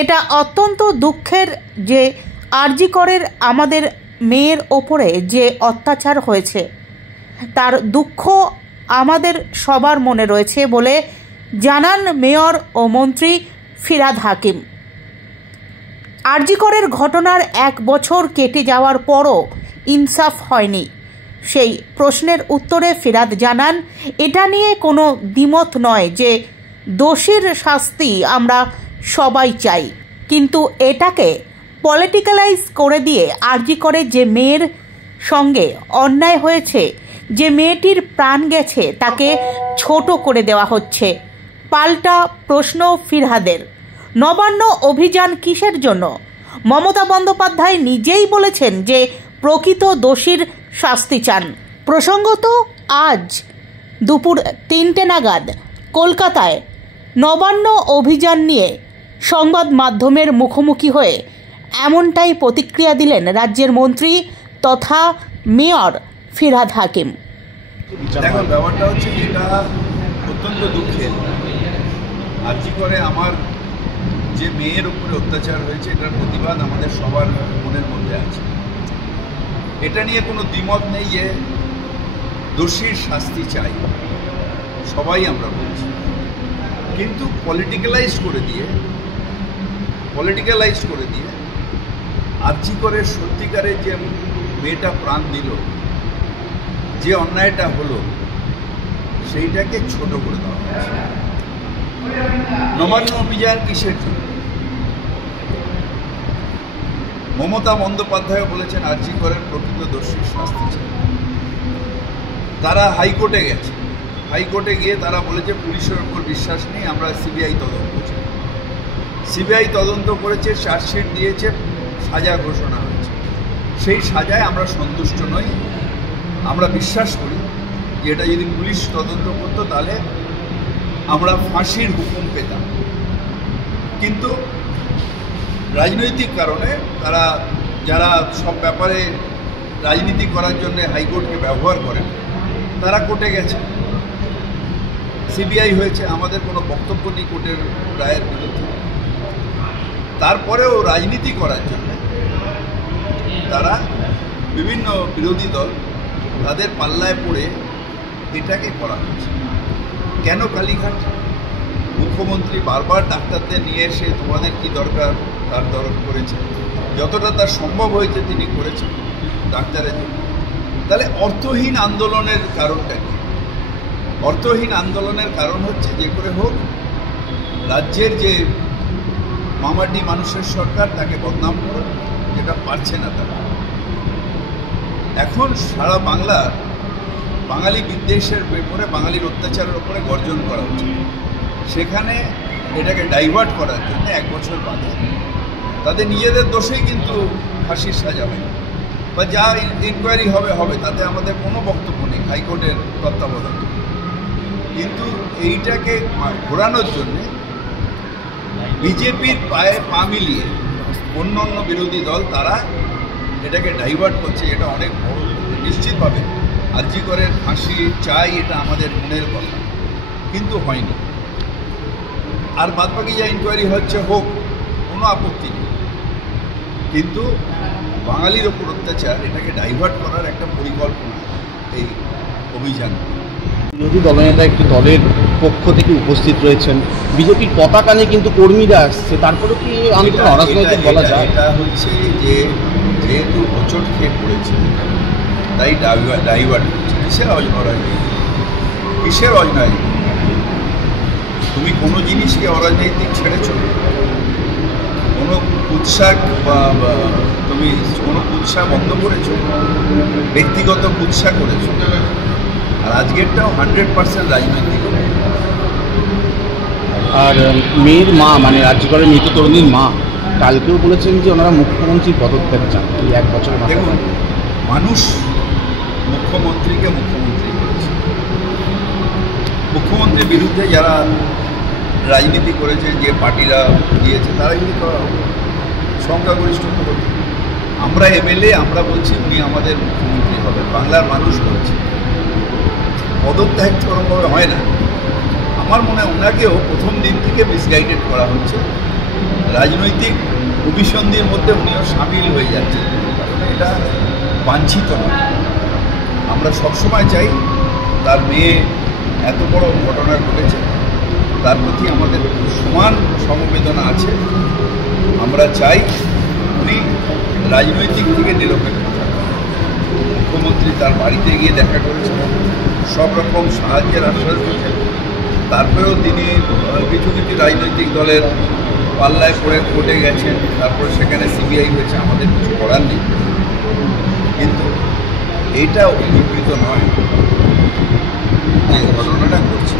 এটা অত্যন্ত দুঃখের যে আরজি করের আমাদের মেয়ের ওপরে যে অত্যাচার হয়েছে তার দুঃখ আমাদের সবার মনে রয়েছে বলে জানান মেয়র ও মন্ত্রী ফিরহাদ হাকিম। আরজি করের ঘটনার 1 বছর কেটে যাওয়ার পরও ইনসাফ হয়নি। সেই প্রশ্নের উত্তরে ফিরহাদ জানান, এটা নিয়ে কোনো দ্বিমত নয় যে দোষীর শাস্তি আমরা সবাই চাই, কিন্তু এটাকে পলিটিক্যালাইজ করে দিয়ে আরজি করে যে মেয়ের সঙ্গে অন্যায় হয়েছে, যে মেয়েটির প্রাণ গেছে, তাকে ছোট করে দেওয়া হচ্ছে। পাল্টা প্রশ্ন ফিরহাদের, নবান্ন অভিযান কিসের জন্য? মমতা বন্দ্যোপাধ্যায় নিজেই বলেছেন যে প্রকৃত দোষীর শাস্তি চান। প্রসঙ্গত আজ দুপুর 3টে নাগাদ কলকাতায় নবান্ন অভিযান নিয়ে সংবাদ মাধ্যমের মুখোমুখি হয়ে এমনটাই প্রতিক্রিয়া দিলেন রাজ্যের মন্ত্রী তথা মেয়র ফিরহাদ হাকিম। দেখুন, ব্যাপারটা হচ্ছে এটা অত্যন্ত দুঃখের। আরজি করে আমার যে মেয়ের উপরে অত্যাচার হয়েছে এটার প্রতিবাদ আমাদের সবার মনের মধ্যে আছে। এটা নিয়ে কোনো দ্বিমত নেই যে দোষীর শাস্তি চাই, সবাই আমরা বলছি, কিন্তু পলিটিক্যালাইজ করে দিয়ে আরজি করে সত্যিকারের যে মেয়েটা প্রাণ দিল, যে অন্যায়টা হলো, সেইটাকে ছোট করে দেওয়া হয়েছে। নবান্ন অভিযান কিসের জন্য? মমতা বন্দ্যোপাধ্যায় বলেছেন আরজি করের প্রকৃত দোষীর শাস্তি চাই। তারা হাইকোর্টে গিয়ে তারা বলেছে পুলিশের উপর বিশ্বাস নেই, আমরা সিবিআই তদন্ত চাই। সিবিআই তদন্ত করেছে, চার্জশিট দিয়েছে, সাজা ঘোষণা হয়েছে। সেই সাজায় আমরা সন্তুষ্ট নই। আমরা বিশ্বাস করি যে এটা যদি পুলিশ তদন্ত করতো তাহলে আমরা ফাঁসির হুকুম পেতাম, কিন্তু রাজনৈতিক কারণে তারা, যারা সব ব্যাপারে রাজনীতি করার জন্য হাইকোর্টকে ব্যবহার করেন, তারা কোর্টে গেছে, সিবিআই হয়েছে, আমাদের কোনো বক্তব্য নেই কোর্টের রায়ের বিরুদ্ধে। তারপরেও রাজনীতি করার জন্য তারা বিভিন্ন বিরোধী দল তাদের পাল্লায় পড়ে এটাকে করা হয়েছে। কেন কালীঘাট? মুখ্যমন্ত্রী বারবার ডাক্তারদের নিয়ে এসে তোমাদের কি দরকার তার দরদ করেছে, যতটা তার সম্ভব হয়েছে তিনি করেছেন ডাক্তারের জন্য। তাহলে অর্থহীন আন্দোলনের কারণটা কি? অর্থহীন আন্দোলনের কারণ হচ্ছে যে করে হোক রাজ্যের যে মামাটি মানুষের সরকার তাকে বদনাম করে, যেটা পারছে না তারা। এখন সারা বাংলার বাঙালি বিদ্বেষের ব্যাপারে, বাঙালির অত্যাচারের উপরে গর্জন করা উচিত। সেখানে এটাকে ডাইভার্ট করার জন্য 1 বছর বাদে তাদের নিজেদের দোষেই কিন্তু ফাঁসির সাজা হয়, বা যা ইনকোয়ারি হবে, তাতে আমাদের কোনো বক্তব্য নেই হাইকোর্টের তত্ত্বাবধানে। কিন্তু এইটাকে ঘোরানোর জন্যে বিজেপির পায়ে পা মিলিয়ে অন্য বিরোধী দল তারা এটাকে ডাইভার্ট করছে। এটা অনেক বড়। নিশ্চিতভাবে আরজি করের ফাঁসি চাই, এটা আমাদের মনের কথা, কিন্তু হয়নি। আর বাদবাকি যা ইনকোয়ারি হচ্ছে হোক, কোনো আপত্তি নেই, কিন্তু বাঙালির ওপর অত্যাচার এটাকে ডাইভার্ট করার একটা পরিকল্পনা এই অভিযান। বিরোধী দলনেতা একটি দলের পক্ষ থেকে উপস্থিত রয়েছেন, বিজেপির পতাকা নিয়ে কিন্তু কর্মীরা আসছে, তারপরে কি আন্দোলন অরাজনৈতিক বলা যায়? এটা হচ্ছে যে যেহেতু হোঁচট খেয়ে পড়েছে তাই ডাইভার্ট হচ্ছে। কিসের অরাজনীতি? কিসের অরাজনীতি? তুমি কোনো জিনিসকে অরাজনৈতিক ছেড়েছ? কোনো উৎসাহ বা তুমি কোনো উৎসাহ বন্ধ করেছো? ব্যক্তিগত উৎসাহ করেছো? আর আজকেরটাও 100% রাজনৈতিক। আর মেয়ের মা, মানে রাজ্যপালের মৃত তরুণীর মা, কালকেও বলেছেন যে ওনারা মুখ্যমন্ত্রী পদত্যাগ চান এই 1 বছরের মাথায়। দেখুন, মানুষ মুখ্যমন্ত্রীকে মুখ্যমন্ত্রী করেছে। মুখ্যমন্ত্রীর বিরুদ্ধে যারা রাজনীতি করেছে, যে পার্টিরা দিয়েছে, তারা যদি সংখ্যাগরিষ্ঠতা করছে। আমরা এমএলএ, আমরা বলছি উনি আমাদের মুখ্যমন্ত্রী হবেন, বাংলার মানুষ বলছে। পদত্যাগ কোনোভাবে হয় না। আমার মনে হয় ওনাকেও প্রথম দিন থেকে মিসগাইডেড করা হচ্ছে রাজনৈতিক অভিসন্ধির মধ্যে উনিও সামিল হয়ে যাচ্ছেন। এটা বাঞ্ছিত নয়। আমরা সবসময় চাই তার মেয়ে এত বড় ঘটনা ঘটেছে, তার প্রতি আমাদের সমান সমবেদনা আছে। আমরা চাই উনি রাজনৈতিক থেকে নিরপেক্ষ থাকেন। মুখ্যমন্ত্রী তার বাড়িতে গিয়ে দেখা করেছেন, সব রকম সাহায্যের আশ্বাস দিয়েছেন। তারপরেও তিনি কিছু কিছু রাজনৈতিক দলের পাল্লায় পড়ে কোর্টে গেছেন, তারপরে সেখানে সিবিআই হয়েছে, আমাদের কিছু করার নেই। কিন্তু এটা অভিপ্রেত নয় যে ঘটনাটা ঘটছে।